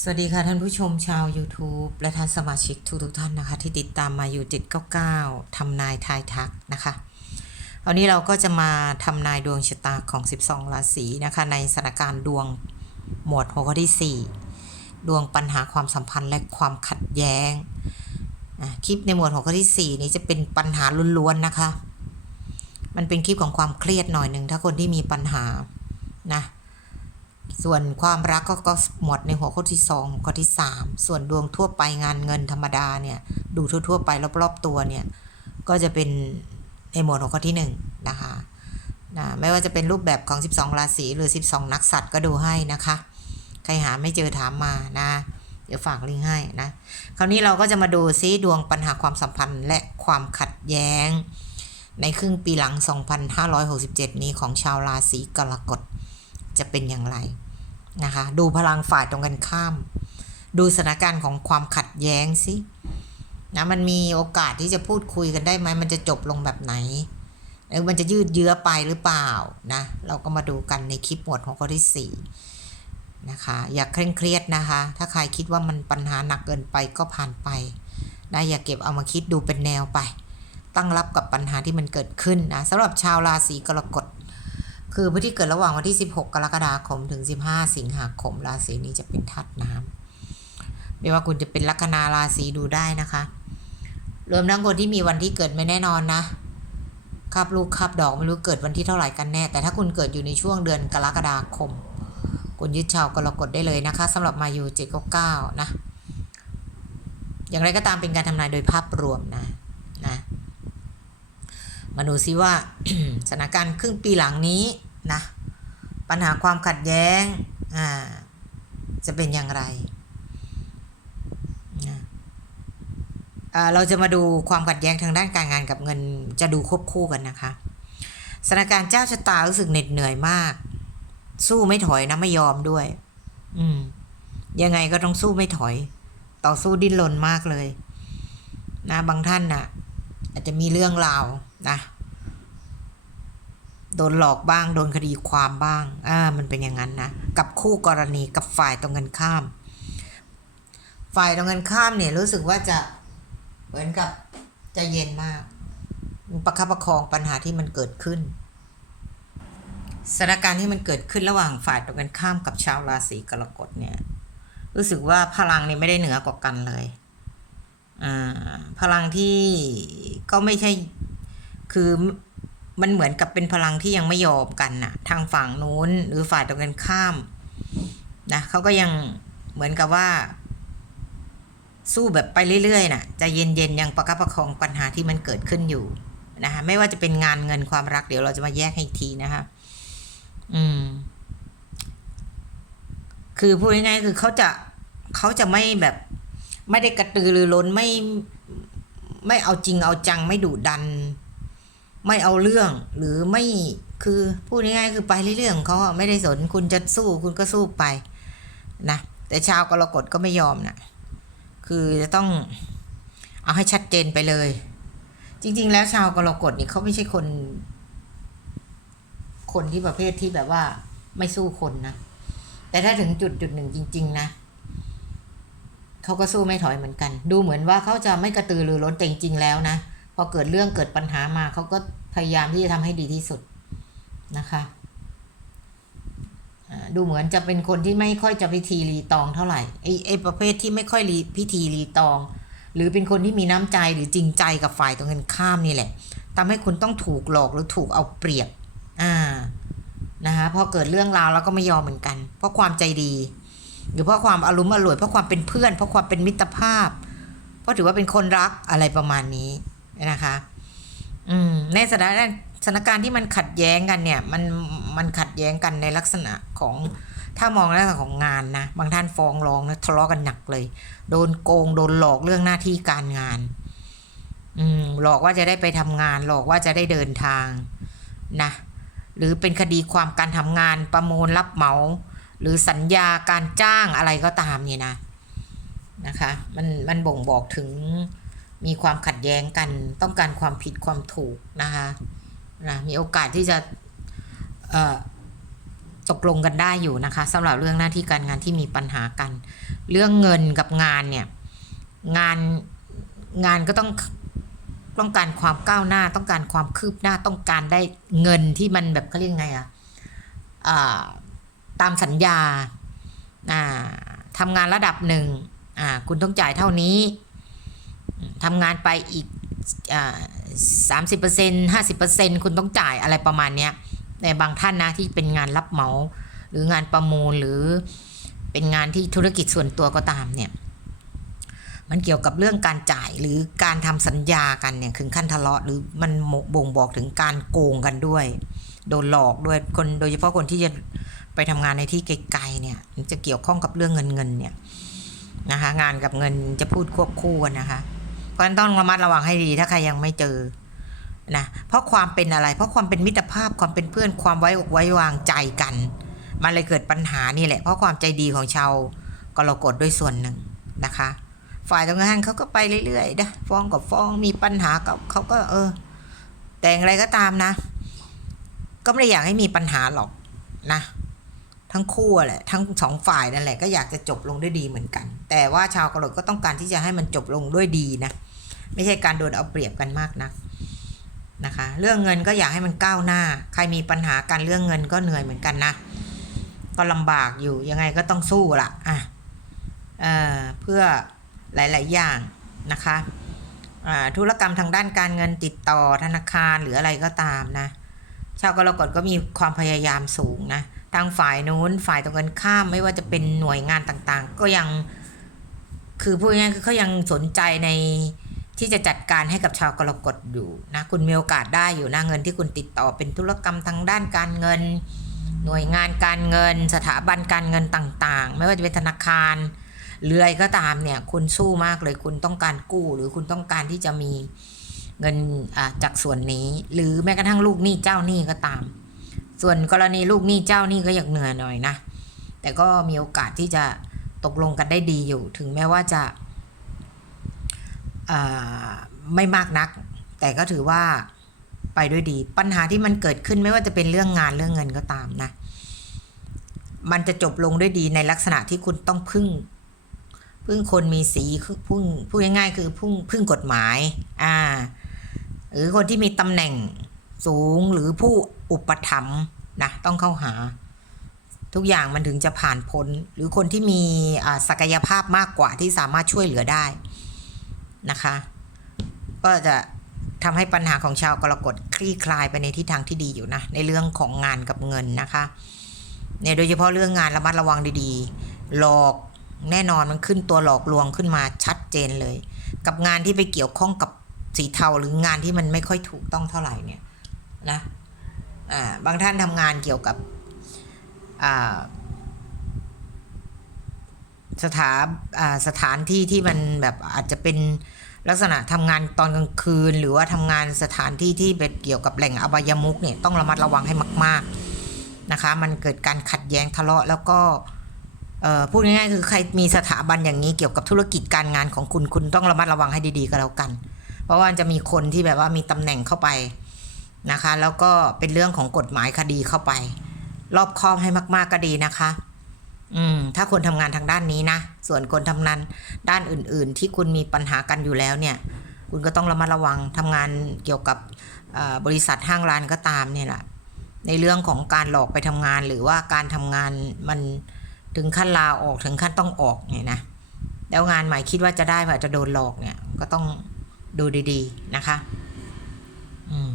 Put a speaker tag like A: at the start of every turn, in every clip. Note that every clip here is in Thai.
A: สวัสดีค่ะท่านผู้ชมชาว YouTube และท่านสมาชิกทุกทุกท่านนะคะ ที่ติดตามมาอยู่ติด99ทำนายทายทักนะคะวันนี้เราก็จะมาทำนายดวงชะตาของ 12 ราศีนะคะ ในสถานการณ์ดวงหมวดหัวข้อที่ 4 ดวงปัญหาความสัมพันธ์และความขัดแย้งคลิปในหมวดหัวข้อที่ 4 นี้จะเป็นปัญหาล้วนๆนะคะ มันเป็นคลิปของความเครียดหน่อยหนึ่งถ้าคนที่มีปัญหานะ ส่วนความรักก็ก็หมดในหัวข้อที่2หัวข้อที่3ส่วนดวงทั่วไปงานเงินธรรมดาเนี่ย ดูทั่ว ๆ ไปรอบๆตัวเนี่ย ก็จะเป็นในหมวดหัวข้อที่1นะคะนะไม่ว่าจะเป็นรูปแบบของ 12 ราศีหรือ 12 นักสัตว์ก็ดูให้นะคะ ใครหาไม่เจอถามมานะ เดี๋ยวฝากลิงก์ให้นะ คราวนี้เราก็จะมาดูซิดวงปัญหาความสัมพันธ์และความขัดแย้ง ในครึ่งปีหลัง 2567 นี้ของชาวราศีกรกฎจะเป็นอย่างไร นะคะดูพลังฝ่ายตรงกันข้าม ดูสถานการณ์ของความขัดแย้งสินะมันมีโอกาสที่จะพูดคุยกันได้ไหมมันจะจบลงแบบไหนหรือมันจะยืดเยื้อไปหรือเปล่านะเราก็มาดูกันในคลิปหมวดของข้อที่สี่นะคะอย่าเคร่งเครียดนะคะ ถ้าใครคิดว่ามันปัญหาหนักเกินไปก็ผ่านไปนะอย่าเก็บเอามาคิดดูเป็นแนวไป ตั้งรับกับปัญหาที่มันเกิดขึ้นนะสำหรับชาวราศีกรกฎ คือผู้ที่เกิดระหว่างวันที่ 16 กรกฎาคมถึง 15 สิงหาคม ราศีนี้จะเป็นธาตุน้ำไม่ว่าคุณจะเป็นลัคนาราศีดูได้นะคะ รวมทั้งคนที่มีวันที่เกิดไม่แน่นอนนะคาบลูกคาบดอกไม่รู้เกิดวันที่เท่าไหร่กันแน่ แต่ถ้าคุณเกิดอยู่ในช่วงเดือนกรกฎาคม คุณยึดชาวกรกฎได้เลยนะคะสำหรับมายูเจ็ดเก้านะ อย่างไรก็ตามเป็นการทำนายโดยภาพรวมนะนะ มาดูซิว่าสถานการณ์ครึ่งปีหลังนี้นะปัญหาความขัดแย้งอ่าจะเป็นอย่างไรเราจะมาดูความขัดแย้งทางด้านการงานกับเงินจะดูควบคู่กันนะคะสถานการณ์เจ้าชะตารู้สึกเหน็ดเหนื่อยมาก สู้ไม่ถอยนะไม่ยอมด้วย อืม ยังไงก็ต้องสู้ไม่ถอย ต่อสู้ดิ้นรนมากเลย นะบางท่านน่ะ อาจจะมีเรื่องราวนะ โดนหลอกบ้าง โดนคดีความบ้าง อ่า มันเป็นอย่างนั้นนะ กับคู่กรณีกับฝ่ายตรงกันข้าม ฝ่ายตรงกันข้ามเนี่ยรู้สึกว่าจะเหมือนกับจะเย็นมาก ประคับประคองปัญหาที่มันเกิดขึ้นสถานการณ์ที่มันเกิดขึ้นระหว่างฝ่ายตรงกันข้ามกับชาวราศีกรกฎเนี่ย รู้สึกว่าพลังนี่ไม่ได้เหนือกว่ากันเลย พลังที่ก็ไม่ใช่คือมันเหมือนกับเป็นพลังที่ยังไม่ยอมกันน่ะ ทางฝั่งนู้นหรือฝ่ายตรงกันข้ามนะเขาก็ยังเหมือนกับว่า สู้แบบไปเรื่อยๆน่ะใจะเย็นๆยังประคับประคองปัญหาที่มันเกิดขึ้นอยู่นะคะไม่ว่าจะเป็นงานเงินความรักเดี๋ยวเราจะมาแยกให้ทีนะคะอืม คือพูดง่ายๆคือเขาจะเขาจะไม่แบบ ไม่ได้กระตือรือร้นไม่ไม่เอาจริงเอาจังไม่ดุดัน ไม่เอาเรื่อง หรือไม่คือพูดง่ายๆคือไปเรื่อยๆของเขาไม่ได้สนคุณจะสู้คุณก็สู้ไปนะแต่ชาวกรกฎก็ไม่ยอมนะคือจะต้องเอาให้ชัดเจนไปเลย จริง ๆ แล้วชาวกรกฎนี่เขาไม่ใช่คน คนที่ประเภทที่แบบว่าไม่สู้คนนะแต่ถ้าถึงจุดจุดหนึ่งจริง ๆ นะ เขาก็สู้ไม่ถอยเหมือนกัน ดูเหมือนว่าเขาจะไม่กระตือรือร้นแต่จริงๆแล้วนะ พอเกิดเรื่องเกิดปัญหามาเขาก็พยายามที่จะทำให้ดีที่สุดนะคะดูเหมือนจะเป็นคนที่ไม่ค่อยจะพิธีรีตองเท่าไหร่ไอ้ไอ้ประเภทที่ไม่ค่อยรีพิธีรีตอง หรือเป็นคนที่มีน้ำใจหรือจริงใจกับฝ่ายตรงกันข้ามนี่แหละทำให้คุณต้องถูกหลอกหรือถูกเอาเปรียบอ่านะคะพอเกิดเรื่องราวแล้วก็ไม่ยอมเหมือนกัน เพราะความใจดี หรือเพราะความอารมณ์อร่วยเพราะความเป็นเพื่อน เพราะความเป็นมิตรภาพ เพราะถือว่าเป็นคนรักอะไรประมาณนี้นะคะ อืมในสถานสถานการณ์ที่มันขัดแย้งกันเนี่ย มันมันขัดแย้งกันในลักษณะของถ้ามองในลักษณะของงานนะบางท่านฟ้องร้องนะทะเลาะกันหนักเลย โดนโกงโดนหลอกเรื่องหน้าที่การงาน อืมหลอกว่าจะได้ไปทำงาน หลอกว่าจะได้เดินทางนะหรือเป็นคดีความการทำงานประมูลรับเหมา หรือสัญญาการจ้างอะไรก็ตามนี่นะนะคะมันมันบ่งบอกถึงมีความขัดแย้งกันต้องการความผิดความถูกนะคะนะมีโอกาสที่จะเออตกลงกันได้อยู่นะคะสำหรับเรื่องหน้าที่การงานที่มีปัญหากัน เรื่องเงินกับงานเนี่ยงานงานก็ต้องต้องการความก้าวหน้า ต้องการความคืบหน้าต้องการได้เงินที่มันแบบเขาเรียกไงอะอ่า ตามสัญญาทำงานระดับหนึ่งคุณต้องจ่ายเท่านี้ทำงานไปอีกสามสิบเปอร์เซ็นต์ห้าสิบเปอร์เซ็นต์คุณต้องจ่ายอะไรประมาณเนี้ยในบางท่านนะที่เป็นงานรับเหมา หรืองานประมูลหรือเป็นงานที่ธุรกิจส่วนตัวก็ตามเนี่ย มันเกี่ยวกับเรื่องการจ่ายหรือการทำสัญญากันเนี่ยถึงขั้นทะเลาะหรือมันบ่งบอกถึงการโกงกันด้วย โดนหลอกด้วยคนโดยเฉพาะคนที่จะ ไปทำงานในที่ไกลๆเนี่ยจะเกี่ยวข้องกับเรื่องเงินเงินเนี่ยนะคะ งานกับเงินจะพูดควบคู่กันนะคะ เพราะฉะนั้นต้องระมัดระวังให้ดีถ้าใครยังไม่เจอนะเพราะความเป็นอะไร เพราะความเป็นมิตรภาพความเป็นเพื่อนความไว้อกไว้วางใจกัน มันเลยเกิดปัญหานี่แหละ เพราะความใจดีของชาวกรกฎด้วยส่วนหนึ่งนะคะ ฝ่ายตรงนั้นเขาก็ไปเรื่อยๆนะฟ้องกับฟ้องมีปัญหากับเขาก็เออ แต่อย่างไรก็ตามนะ ก็ไม่ได้อยากให้มีปัญหาหรอกนะ ทั้งคู่แหละทั้งสองฝ่ายนั่นแหละก็อยากจะจบลงด้วยดีเหมือนกัน แต่ว่าชาวกรกก็ต้องการที่จะให้มันจบลงด้วยดีนะไม่ใช่การโดนเอาเปรียบกันมากนักนะคะ เรื่องเงินก็อยากให้มันก้าวหน้า ใครมีปัญหาการเรื่องเงินก็เหนื่อยเหมือนกันนะก็ลำบากอยู่ยังไงก็ต้องสู้ละอะเอ่อเพื่อหลาย ๆ อย่างนะคะธุรกรรมทางด้านการเงินติดต่อธนาคารหรืออะไรก็ตามนะชาวกรกฎก็มีความพยายามสูงนะ ทางฝ่ายโน้นฝ่ายตรงกันข้ามไม่ว่าจะเป็นหน่วยงานต่างๆ ก็ยังคือพูดง่ายคือเขายังสนใจในที่จะจัดการให้กับชาวกรกฎอยู่นะคุณมีโอกาสได้อยู่นะเงินที่คุณติดต่อเป็นธุรกรรมทางด้านการเงิน หน่วยงานการเงิน สถาบันการเงินต่างๆ ไม่ว่าจะเป็นธนาคารหรือก็ตามเนี่ยคุณสู้มากเลยคุณต้องการกู้ หรือคุณต้องการที่จะมีเงินจากส่วนนี้ หรือแม้กระทั่งลูกหนี้เจ้าหนี้ก็ตาม ส่วนกรณีลูกหนี้เจ้าหนี้ก็อยากเหนื่อยหน่อยนะ แต่ก็มีโอกาสที่จะตกลงกันได้ดีอยู่ ถึงแม้ว่าจะไม่มากนัก แต่ก็ถือว่าไปด้วยดี ปัญหาที่มันเกิดขึ้นไม่ว่าจะเป็นเรื่องงานเรื่องเงินก็ตามนะ มันจะจบลงด้วยดีในลักษณะที่คุณต้องพึ่ง พึ่งคนมีสีพึ่งพูดง่ายๆคือพึ่งพึ่งกฎหมาย อ่า หรือคนที่มีตำแหน่งสูงหรือผู้ อุปถัมภ์นะต้องเข้าหา ทุกอย่างมันถึงจะผ่านพ้น หรือคนที่มีศักยภาพมากกว่าที่สามารถช่วยเหลือได้นะคะ ก็จะทำให้ปัญหาของชาวกรกฎคลี่คลายไปในทิศทางที่ดีอยู่นะ ในเรื่องของงานกับเงินนะคะเนี่ยโดยเฉพาะเรื่องงานระมัดระวังดีๆ หลอกแน่นอนมันขึ้นตัวหลอกลวงขึ้นมาชัดเจนเลย กับงานที่ไปเกี่ยวข้องกับสีเทาหรืองานที่มันไม่ค่อยถูกต้องเท่าไหร่เนี่ยนะ บางท่านทำงานเกี่ยวกับอ่าสถาสถานที่ที่มันแบบอาจจะเป็นลักษณะทำงานตอนกลางคืน หรือว่าทำงานสถานที่ที่เป็นเกี่ยวกับแหล่งอบายมุกเนี่ยต้องระมัดระวังให้มาก ๆนะคะ มันเกิดการขัดแย้งทะเลาะแล้วก็พูดง่ายๆคือใครมีสถาบันอย่างนี้เกี่ยวกับธุรกิจการงานของคุณคุณต้องระมัดระวังให้ดีๆก็แล้วกัน เพราะว่าจะมีคนที่แบบว่ามีตำแหน่งเข้าไป นะคะ แล้วก็เป็นเรื่องของกฎหมายคดีเข้าไป รอบคอบให้มาก ๆก็ดีนะคะ อืม ถ้าคนทำงานทางด้านนี้นะ ส่วนคนทำงานด้านอื่น ๆ ที่คุณมีปัญหากันอยู่แล้วเนี่ย คุณก็ต้องระมัดระวังทำงานเกี่ยวกับบริษัทห้างร้านก็ตามเนี่ยแหละในเรื่องของการหลอกไปทำงานหรือว่าการทำงานมันถึงขั้นลาออกถึงขั้นต้องออกเนี่ยนะแล้วงานใหม่คิดว่าจะได้ว่าจะโดนหลอกเนี่ยก็ต้องดูดี ๆ นะคะ อืม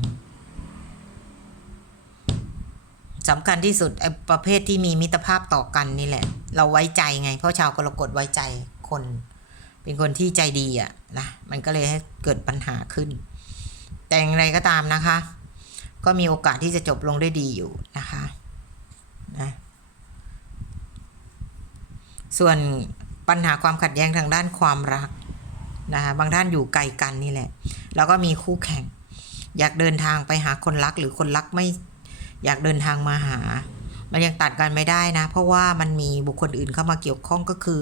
A: สำคัญที่สุดไอ้ประเภทที่มีมิตรภาพต่อกันนี่แหละ เราไว้ใจไง เพราะชาวกรกฎไว้ใจคน เป็นคนที่ใจดีอะนะมันก็เลยให้เกิดปัญหาขึ้น แต่อย่างไรก็ตามนะคะ ก็มีโอกาสที่จะจบลงได้ดีอยู่นะคะนะส่วนปัญหาความขัดแย้งทางด้านความรักนะคะบางท่านอยู่ไกลกันนี่แหละ แล้วก็มีคู่แข่ง อยากเดินทางไปหาคนรักหรือคนรักไม่ อยากเดินทางมาหา มันยังตัดกันไม่ได้นะ เพราะว่ามันมีบุคคลอื่นเข้ามาเกี่ยวข้องก็คือ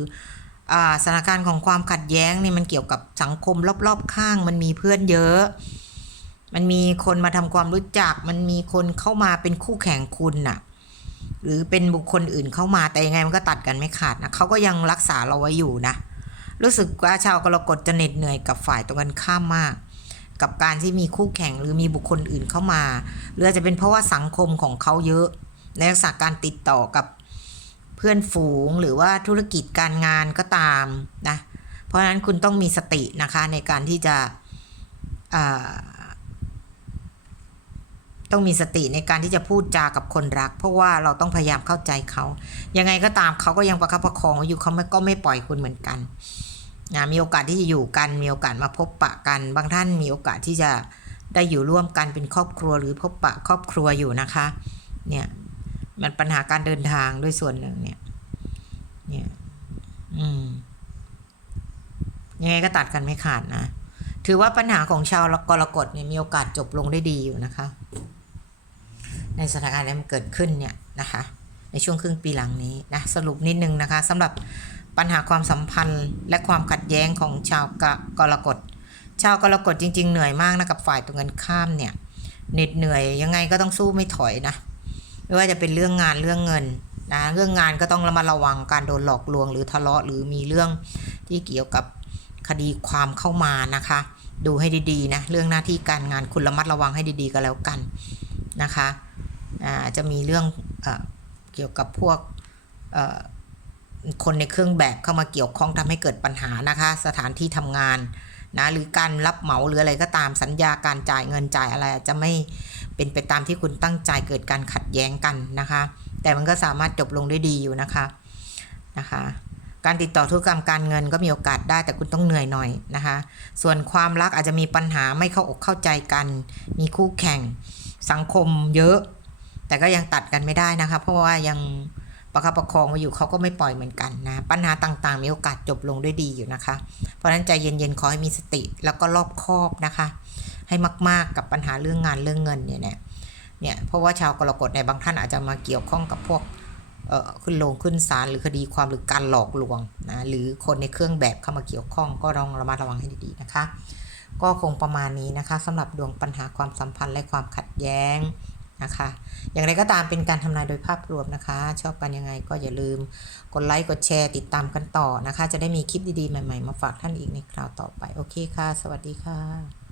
A: สถานการณ์ของความขัดแย้งนี่มันเกี่ยวกับสังคมรอบๆข้าง มันมีเพื่อนเยอะ มันมีคนมาทำความรู้จัก มันมีคนเข้ามาเป็นคู่แข่งคุณน่ะ หรือเป็นบุคคลอื่นเข้ามาแต่ยังไงมันก็ตัดกันไม่ขาดนะเขาก็ยังรักษาเราไว้อยู่นะ รู้สึกว่าชาวกรกฎจะเหน็ดเหนื่อยกับฝ่ายตรงกันข้ามมาก กับการที่มีคู่แข่งหรือมีบุคคลอื่นเข้ามา หรืออาจะเป็นเพราะว่าสังคมของเขาเยอะในลักษณะการติดต่อกับเพื่อนฝูงหรือว่าธุรกิจการงานก็ตามนะเพราะฉะนั้นคุณต้องมีสตินะคะในการที่จะต้องมีสติในการที่จะพูดจากับคนรัก เพราะว่าเราต้องพยายามเข้าใจเขา ยังไงก็ตามเขาก็ยังประคับประคองอยู่เขาไม่ก็ไม่ปล่อยคุณเหมือนกัน นะมีโอกาสที่จะอยู่กันมีโอกาสมาพบปะกัน บางท่านมีโอกาสที่จะได้อยู่ร่วมกันเป็นครอบครัวหรือพบปะครอบครัวอยู่นะคะเนี่ยมันปัญหาการเดินทางด้วยส่วนหนึ่งเนี่ยเนี่ยอืมยังไงก็ตัดกันไม่ขาดนะ ถือว่าปัญหาของชาวกรกฎเนี่ยมีโอกาสจบลงได้ดีอยู่นะคะ ในสถานการณ์ที่มันเกิดขึ้นเนี่ยนะคะ ในช่วงครึ่งปีหลังนี้นะสรุปนิดนึงนะคะสำหรับ ปัญหาความสัมพันธ์ และความขัดแย้งของชาวกะกรกฎ ชาวกรกฎจริง ๆ เหนื่อยมากนะกับฝ่ายตรงกันข้ามเนี่ยเหน็ดเหนื่อยยังไงก็ต้องสู้ไม่ถอยนะ ไม่ว่าจะเป็นเรื่องงานเรื่องเงินนะเรื่องงานก็ต้องระมัดระวังการโดนหลอกลวงหรือทะเลาะหรือมีเรื่องที่เกี่ยวกับคดีความเข้ามานะคะ ดูให้ดีๆนะเรื่องหน้าที่การงานคุณระมัดระวังให้ดีๆก็แล้วกันนะคะอ่าจะมีเรื่องเอเกี่ยวกับพวก คนในเครื่องแบบเข้ามาเกี่ยวข้องทำให้เกิดปัญหานะคะ สถานที่ทำงานนะหรือการรับเหมาหรืออะไรก็ตามสัญญาการจ่ายเงินจ่ายอะไรอาจจะไม่เป็นไปตามที่คุณตั้งใจเกิดการขัดแย้งกันนะคะ แต่มันก็สามารถจบลงได้ดีอยู่นะคะนะคะ การติดต่อธุรกรรมการเงินก็มีโอกาสได้แต่คุณต้องเหนื่อยหน่อยนะคะ ส่วนความรักอาจจะมีปัญหาไม่เข้าอกเข้าใจกัน มีคู่แข่งสังคมเยอะ แต่ก็ยังตัดกันไม่ได้นะคะ เพราะว่ายัง ประคับประคองมาอยู่เขาก็ไม่ปล่อยเหมือนกันนะ ปัญหาต่างๆ มีโอกาสจบลงด้วยดีอยู่นะคะ เพราะฉะนั้นใจเย็นๆขอให้มีสติแล้วก็รอบคอบนะคะ ให้มากๆกับปัญหาเรื่องงานเรื่องเงินเนี่ยเนี่ยเนี่ยเพราะว่าชาวกรกฎในบางท่านอาจจะมาเกี่ยวข้องกับพวกเออขึ้นลงขึ้นศาลหรือคดีความหรือการหลอกลวงนะหรือคนในเครื่องแบบเข้ามาเกี่ยวข้องก็ต้องระมัดระวังให้ดีๆนะคะ ก็คงประมาณนี้นะคะสำหรับดวงปัญหาความสัมพันธ์และความขัดแย้ง นะคะ อย่างไรก็ตามเป็นการทำนายโดยภาพรวมนะคะ ชอบกันยังไงก็อย่าลืมกดไลค์กดแชร์ติดตามกันต่อนะคะ จะได้มีคลิปดีๆ ใหม่ๆ มาฝากท่านอีกในคราวต่อไป โอเคค่ะ สวัสดีค่ะ